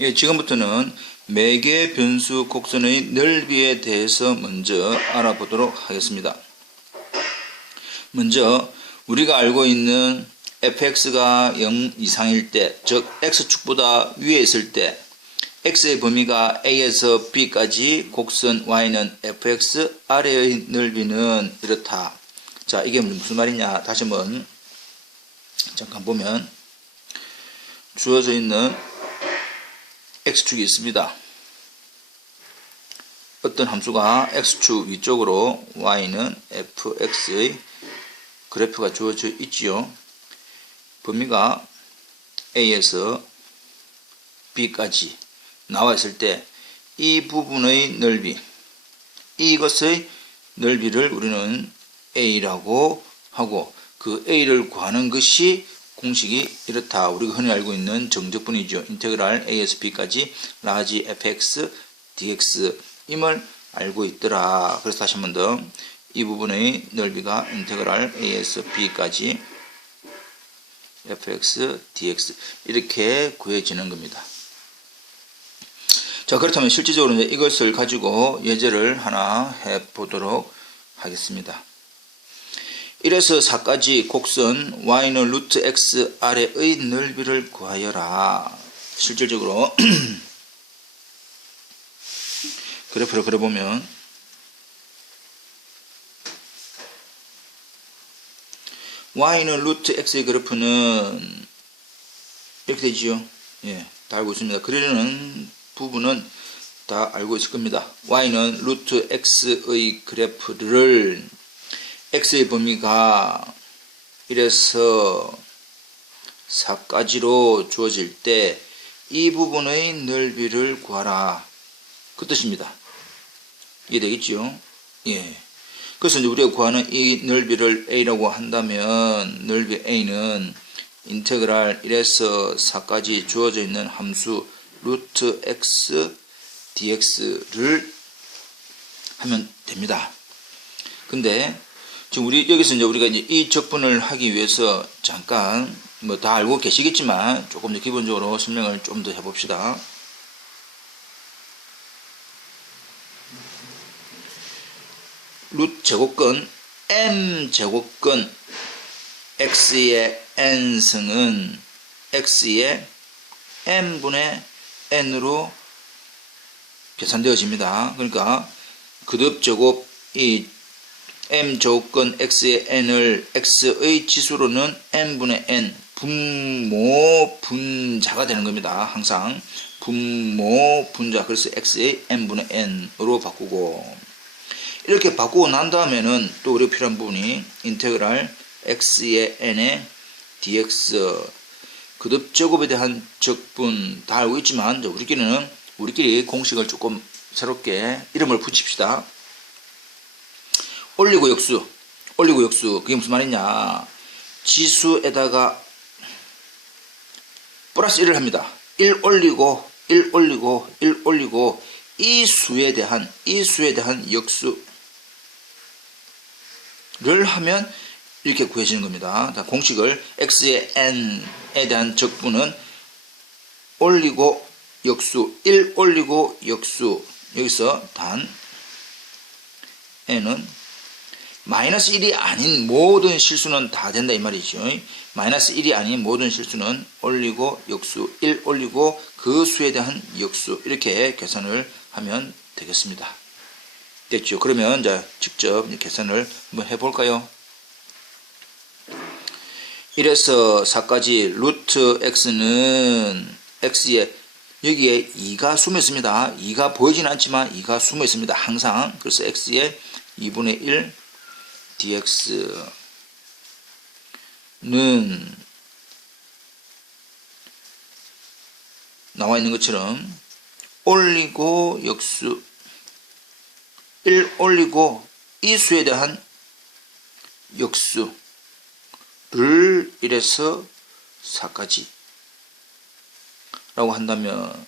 예, 지금부터는 매개 변수 곡선의 넓이에 대해서 먼저 알아보도록 하겠습니다. 먼저 우리가 알고 있는 fx가 0 이상일 때, 즉 x축보다 위에 있을 때 x의 범위가 a에서 b까지 곡선 y는 fx 아래의 넓이는 이렇다. 자, 이게 무슨 말이냐? 다시 한번 잠깐 보면 주어져 있는 x축이 있습니다. 어떤 함수가 x축 위쪽으로 y는 fx의 그래프가 주어져 있지요. 범위가 a에서 b까지 나와 있을 때 이 부분의 넓이, 이것의 넓이를 우리는 a라고 하고, 그 a를 구하는 것이 공식이 이렇다. 우리가 흔히 알고 있는 정적분이죠. 인테그랄 a에서 b까지 라지 fx dx 임을 알고 있더라. 그래서 다시 한 번 더 이 부분의 넓이가 인테그랄 a에서 b까지 fx dx 이렇게 구해지는 겁니다. 자, 그렇다면 실질적으로 이제 이것을 가지고 예제를 하나 해보도록 하겠습니다. 1에서 4까지 곡선 y는 루트 x 아래의 넓이를 구하여라. 실질적으로 그래프를 그려보면 y는 루트 x의 그래프는 이렇게 되지요. 예, 다 알고 있습니다. 그리는 부분은 다 알고 있을 겁니다. y는 루트 x의 그래프를 x의 범위가 1에서 4까지로 주어질 때 이 부분의 넓이를 구하라. 그 뜻입니다. 이해되겠죠? 예. 그래서 이제 우리가 구하는 이 넓이를 a라고 한다면 넓이 a는 인테그랄 1에서 4까지 주어져 있는 함수 루트 x dx를 하면 됩니다. 근데 지금 여기서 이제 우리가 이제 이 적분을 하기 위해서 잠깐 뭐 다 알고 계시겠지만 조금 더 기본적으로 설명을 좀 더 해봅시다. 루트 제곱근 m 제곱근 x의 n승은 x의 n분의 n으로 계산되어집니다. 그러니까 거듭제곱 이 m 제곱근 x의 n을 x의 지수로는 n분의 n 분모 분자가 되는 겁니다. 항상 분모 분자, 그래서 x의 n분의 n으로 바꾸고, 이렇게 바꾸고 난 다음에는 또 우리가 필요한 부분이 인테그랄 x의 n의 dx 거듭제곱에 대한 적분 다 알고 있지만 우리끼리 공식을 조금 새롭게 이름을 붙입시다. 올리고 역수 그게 무슨 말이냐? 지수에다가 플러스 1을 합니다. 1 올리고 이 수에 대한 역수를 하면 이렇게 구해지는 겁니다. 자, 공식을 x의 n에 대한 적분은 올리고 역수, 1 올리고 역수, 여기서 단 n은 마이너스 1이 아닌 모든 실수는 다 된다 이 말이죠. 마이너스 1이 아닌 모든 실수는 올리고 역수, 1 올리고 그 수에 대한 역수, 이렇게 계산을 하면 되겠습니다. 됐죠? 그러면 자, 직접 계산을 한번 해볼까요? 1에서 4까지 루트 x는 x에 여기에 2가 숨어 있습니다. 2가 보이진 않지만 2가 숨어 있습니다. 항상. 그래서 x에 2분의 1 dx는 나와 있는 것처럼 올리고 역수, 1 올리고 이 수에 대한 역수를 1에서 4까지 라고 한다면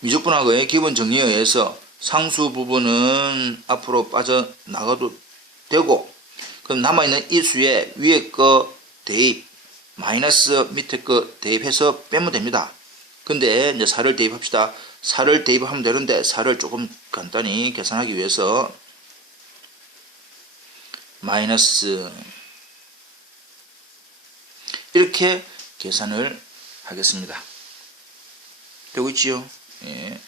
미적분학의 기본 정리에 의해서 상수 부분은 앞으로 빠져나가도 되고, 그럼 남아있는 이 수에 위에 거 대입, 마이너스 밑에 거 대입해서 빼면 됩니다. 근데 이제 4를 대입합시다. 4를 대입하면 되는데 4를 조금 간단히 계산하기 위해서 마이너스 이렇게 계산을 하겠습니다. 되고 있지요? 예.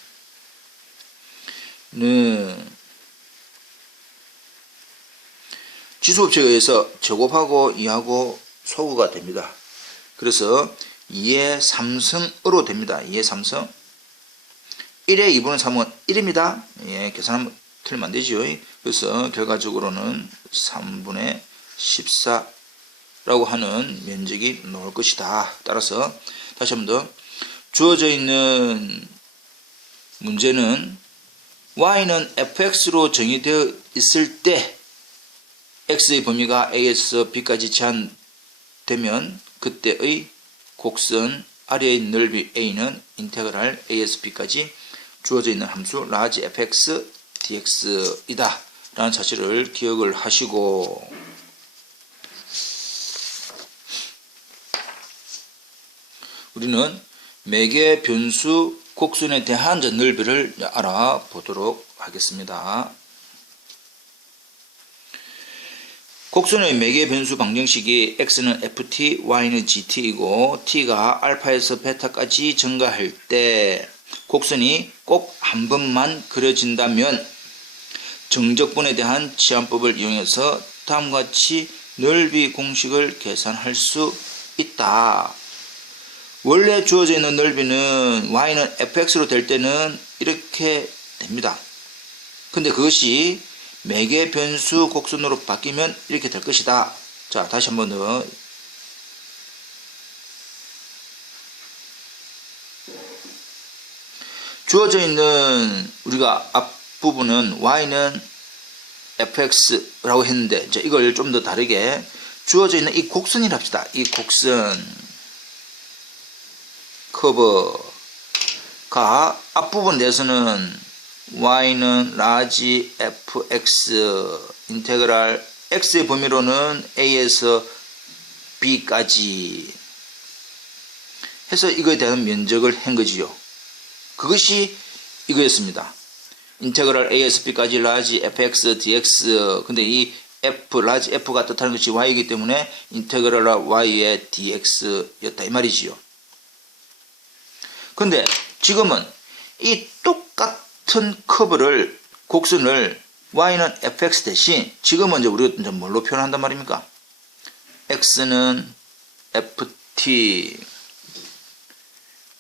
지수법칙에 의해서 제곱하고 2하고 소구가 됩니다. 그래서 2의 3승으로 됩니다. 2의 3승. 1의 2분의 3은 1입니다. 예, 계산하면 틀리면 안 되죠. 그래서 결과적으로는 3분의 14라고 하는 면적이 나올 것이다. 따라서 다시 한 번 더 주어져 있는 문제는 y는 fx로 정의되어 있을 때 x의 범위가 a에서 b까지 제한되면 그때의 곡선 아래의 넓이 a는 인테그랄 a에서 b까지 주어져 있는 함수 라지 fx dx이다 라는 사실을 기억을 하시고, 우리는 매개 변수 곡선에 대한 넓이를 알아보도록 하겠습니다. 곡선의 매개 변수 방정식이 x는 ft, y는 gt이고 t가 알파에서 베타까지 증가할 때 곡선이 꼭 한 번만 그려진다면 정적분에 대한 치환법을 이용해서 다음과 같이 넓이 공식을 계산할 수 있다. 원래 주어져 있는 넓이는 y는 fx로 될 때는 이렇게 됩니다. 근데 그것이 매개 변수 곡선으로 바뀌면 이렇게 될 것이다. 자, 다시 한번 더. 주어져 있는 우리가 앞부분은 y는 fx라고 했는데, 이제 이걸 좀 더 다르게 주어져 있는 이 곡선이랍시다. 이 곡선 커브가 앞부분 내에서는 y는 라지 fx 인테그랄 x의 범위로는 a에서 b까지 해서 이거에 대한 면적을 한 거지요. 그것이 이거였습니다. 인테그랄 a에서 b까지 라지 fx dx. 근데 이 f 라지 f가 뜻하는 것이 y이기 때문에 인테그랄 y의 dx였다 이 말이지요. 근데 지금은 이 똑같은 커브를 곡선을 y는 fx 대신 지금은 이제 우리가 이제 뭘로 표현한단 말입니까? x는 ft,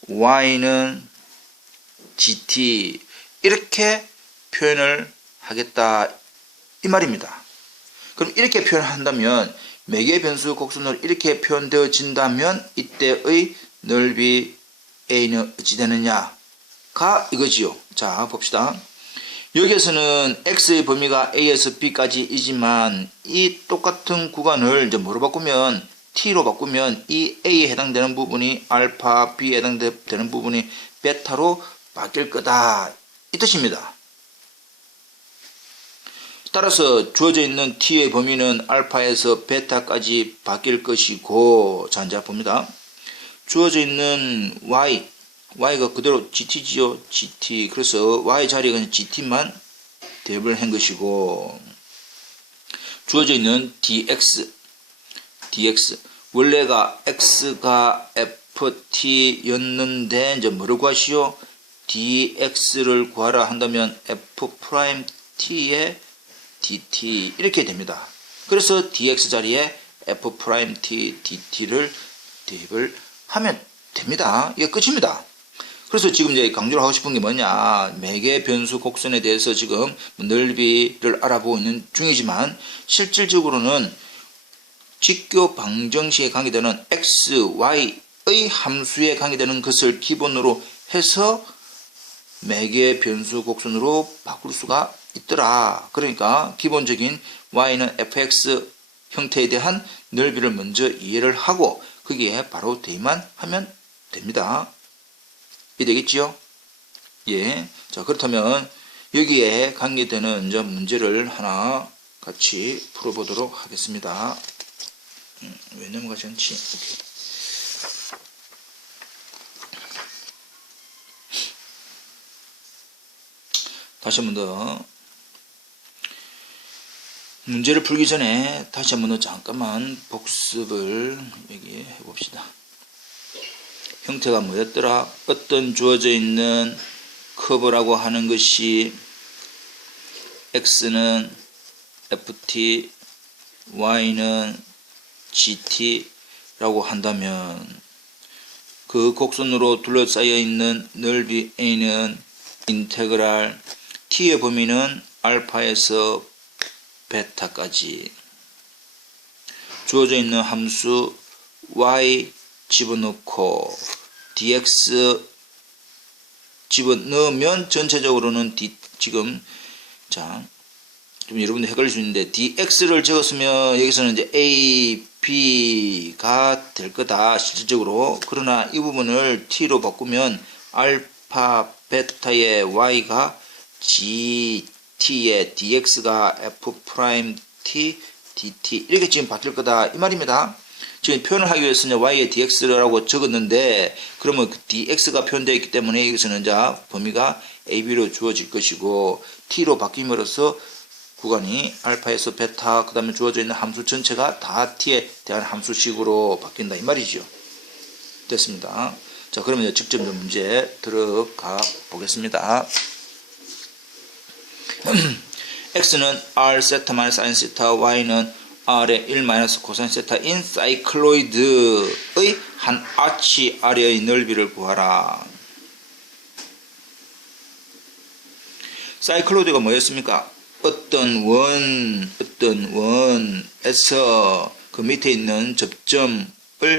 y는 gt 이렇게 표현을 하겠다 이 말입니다. 그럼 이렇게 표현한다면 매개 변수 곡선으로 이렇게 표현되어진다면 이때의 넓이 a는 어찌 되느냐가 이거지요. 자, 봅시다. 여기에서는 x의 범위가 a에서 b까지이지만 이 똑같은 구간을 이제 뭐로 바꾸면 t로 바꾸면 이 a에 해당되는 부분이 알파, b에 해당되는 부분이 베타로 바뀔 거다 이 뜻입니다. 따라서 주어져 있는 t의 범위는 알파에서 베타까지 바뀔 것이고, 자 이제 봅니다. 주어져 있는 y가 그대로 gt지요. gt. 그래서 y 자리에 gt만 대입을 한 것이고, 주어져 있는 dx 원래가 x가 ft였는데 이제 뭐를 구하시오? dx를 구하라 한다면 f't의 dt 이렇게 됩니다. 그래서 dx 자리에 f't dt를 대입을 하면 됩니다. 이게 끝입니다. 그래서 지금 이제 강조를 하고 싶은 게 뭐냐, 매개 변수 곡선에 대해서 지금 넓이를 알아보고 있는 중이지만 실질적으로는 직교 방정식에 관계되는 x, y의 함수에 관계되는 것을 기본으로 해서 매개 변수 곡선으로 바꿀 수가 있더라. 그러니까 기본적인 y는 fx 형태에 대한 넓이를 먼저 이해를 하고 거기에 바로 대입만 하면 됩니다. 이해되겠지요? 예. 자, 그렇다면 여기에 관계되는 이제 문제를 하나 같이 풀어보도록 하겠습니다. 왜 넘어가지 않지? 오케이. 다시 한 번 더 문제를 풀기 전에 다시 한 번 더 잠깐만 복습을 여기 해봅시다. 형태가 뭐였더라? 어떤 주어져 있는 커브라고 하는 것이 x는 ft, y는 gt라고 한다면 그 곡선으로 둘러싸여 있는 넓이 a는 인테그랄 t의 범위는 알파에서 베타까지 주어져 있는 함수 y 집어넣고 dx 집어넣으면 전체적으로는 지금 좀 여러분들 헷갈릴 수 있는데 dx를 적었으면 여기서는 이제 a, b가 될 거다 실질적으로. 그러나 이 부분을 t로 바꾸면 알파, 베타의 y가 gt의 dx가 f't, dt 이렇게 지금 바뀔 거다 이 말입니다. 지금 표현을 하기 위해서는 y의 dx라고 적었는데 그러면 그 dx가 표현되어 있기 때문에 여기서는 범위가 ab로 주어질 것이고 t로 바뀜으로써 구간이 알파에서 베타 그 다음에 주어져 있는 함수 전체가 다 t에 대한 함수식으로 바뀐다 이 말이죠. 됐습니다. 자, 그러면 직접 문제 들어가 보겠습니다. x는 r 세타 마이너스 sin 세타, y는 r의 1 마이너스 코사인 세타인 사이클로이드의 한 아치 아래의 넓이를 구하라. 사이클로이드가 뭐였습니까? 어떤 원에서 그 밑에 있는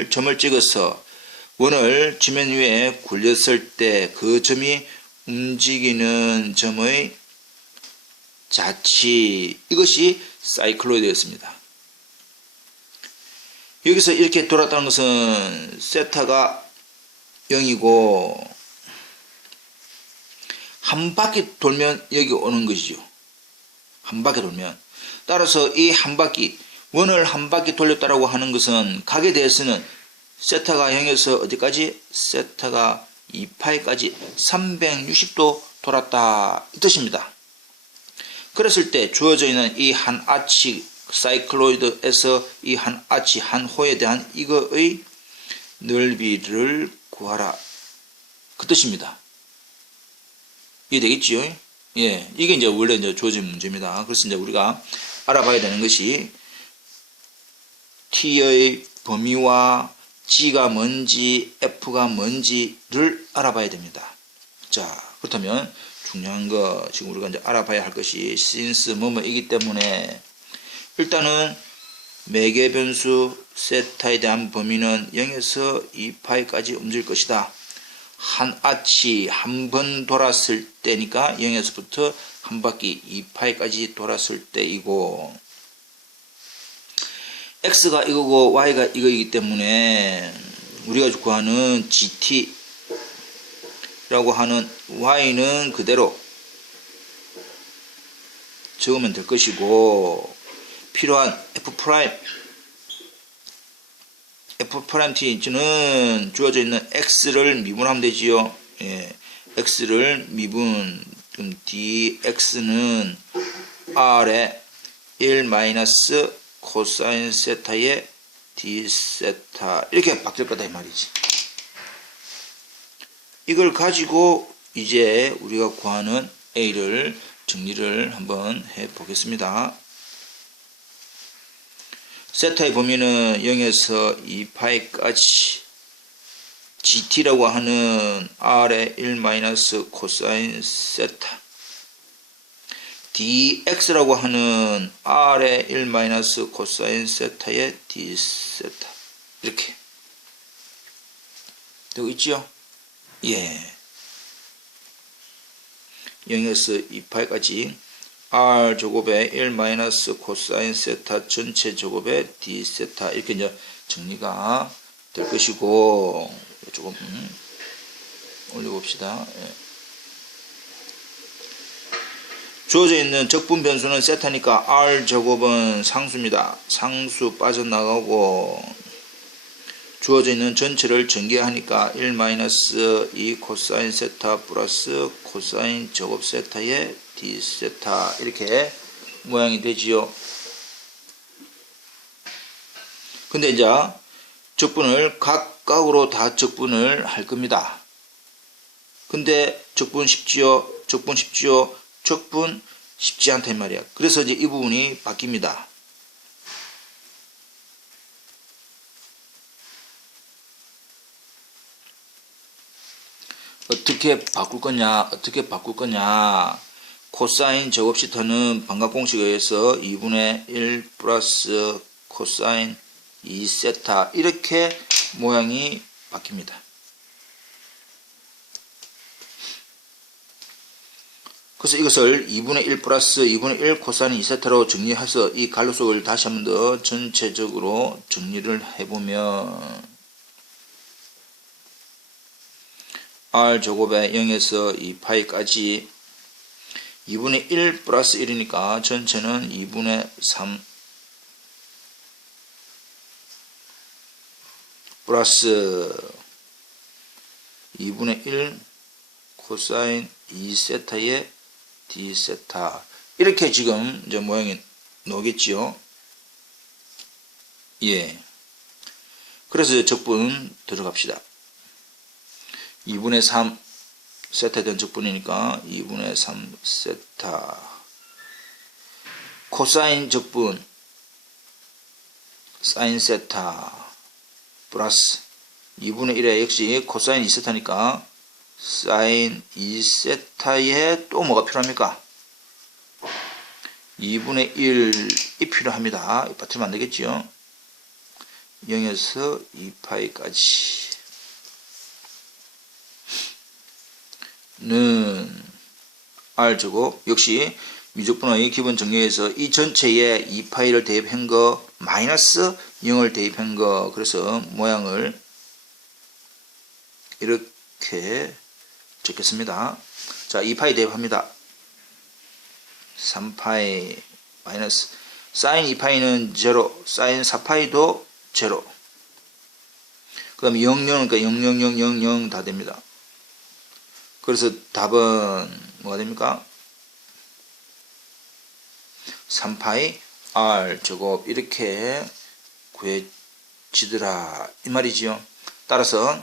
점을 찍어서 원을 지면 위에 굴렸을 때 그 점이 움직이는 점의 자치, 이것이 사이클로이드였습니다. 여기서 이렇게 돌았다는 것은 세타가 0이고 한 바퀴 돌면 여기 오는 것이죠. 한 바퀴 돌면. 따라서 이 한 바퀴, 원을 한 바퀴 돌렸다라고 하는 것은 각에 대해서는 세타가 0에서 어디까지? 세타가 2파이까지 360도 돌았다 이 뜻입니다. 그랬을 때 주어져 있는 이 한 아치 사이클로이드에서 이 한 아치 한 호에 대한 이거의 넓이를 구하라 그 뜻입니다. 이해되겠지요? 예, 이게 이제 원래 이제 주어진 문제입니다. 그래서 이제 우리가 알아봐야 되는 것이 t의 범위와 g가 뭔지 f가 뭔지를 알아봐야 됩니다. 자, 그렇다면 중요한 거 지금 우리가 이제 알아봐야 할 것이 since 뭐뭐이기 때문에 일단은 매개 변수 세타에 대한 범위는 0에서 2파이까지 움직일 것이다. 한 아치 한 번 돌았을 때니까 0에서부터 한 바퀴 2파이까지 돌았을 때이고 x가 이거고 y가 이거이기 때문에 우리가 구하는 gt라고 하는 y는 그대로 적으면 될 것이고 필요한 f't는 주어져 있는 x를 미분하면 되지요. 예, x를 미분. 그럼 dx는 r의 1 마이너스 코사인 세타의 d 세타 이렇게 바뀔 거다 이 말이지. 이걸 가지고 이제 우리가 구하는 a를 정리를 한번 해 보겠습니다. 세타의 범위는 0에서 2파이까지 gt라고 하는 r의 1 마이너스 코사인 세타 dx라고 하는 r의 1 마이너스 코사인 세타의 d 세타 이렇게 되고 있죠? 예. 0에서 2파이까지 r 제곱의 1 마이너스 코사인 세타 전체 제곱의 d 세타 이렇게 이제 정리가 될 것이고 조금 올려봅시다. 예. 주어져 있는 적분 변수는 세타니까 r 제곱은 상수입니다. 상수 빠져나가고 주어져 있는 전체를 전개하니까 1-2 코사인 세타 플러스 코사인 제곱 세타의 d 세타 이렇게 모양이 되지요. 근데 이제 적분을 각각으로 다 적분을 할 겁니다. 근데 적분 쉽지요? 적분 쉽지요? 적분 쉽지 않다 이 말이야. 그래서 이제 이 부분이 바뀝니다. 어떻게 바꿀 거냐? 어떻게 바꿀 거냐? 코사인 제곱 시타는 반각공식에 의해서 2분의 1 플러스 코사인 2세타 이렇게 모양이 바뀝니다. 그래서 이것을 2분의 1 플러스 2분의 1 코사인 2세타로 정리해서 이 갈로속을 다시 한 번 더 전체적으로 정리를 해보면 r제곱에 0에서 2파이까지 2분의 1 플러스 1이니까 전체는 2분의 3 플러스 2분의 1 코사인 2세타의 d세타 이렇게 지금 이제 모양이 나오겠지요. 예. 그래서 적분 들어갑시다. 2분의 3 세타에 대한 적분이니까 2분의 3 세타 코사인 적분 사인 세타 플러스 2분의 1에 역시 코사인 2세타니까 사인 2세타에 또 뭐가 필요합니까? 2분의 1이 필요합니다. 빠뜨리면 안 되겠죠. 0에서 2파이까지 는 r제곱 역시 미적분의 기본 정리에서 이 전체에 2파이를 대입한 거 마이너스 0을 대입한 거 그래서 모양을 이렇게 적겠습니다. 자, 2파이 대입합니다. 3파이 마이너스 사인 2파이는 0 사인 4파이도 0 그 다음에 0, 0, 그러니까 0, 0, 0, 0, 0 다 됩니다. 그래서 답은 뭐가 됩니까? 3파이 r 제곱 이렇게 구해지더라 이 말이지요. 따라서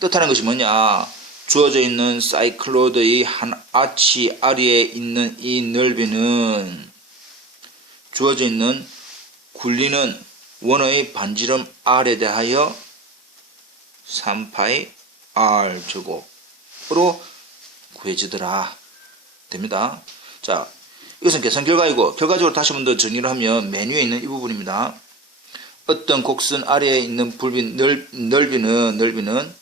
뜻하는 것이 뭐냐? 주어져 있는 사이클로드의 한 아치 아래에 있는 이 넓이는 주어져 있는 굴리는 원의 반지름 r에 대하여 3파이 r 제곱으로 구해지더라 됩니다. 자, 이것은 계산 결과이고 결과적으로 다시 한 번 더 정리를 하면 메뉴에 있는 이 부분입니다. 어떤 곡선 아래에 있는 불빈 넓이는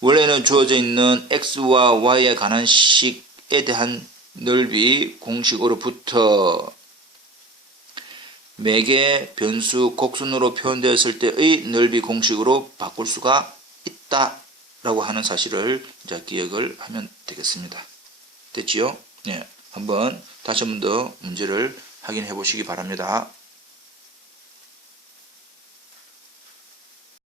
원래는 주어져 있는 x와 y에 관한 식에 대한 넓이 공식으로부터 매개 변수 곡선으로 표현되었을 때의 넓이 공식으로 바꿀 수가 있다 라고 하는 사실을 이제 기억을 하면 되겠습니다. 됐지요? 네. 한번 다시 한 번 더 문제를 확인해 보시기 바랍니다.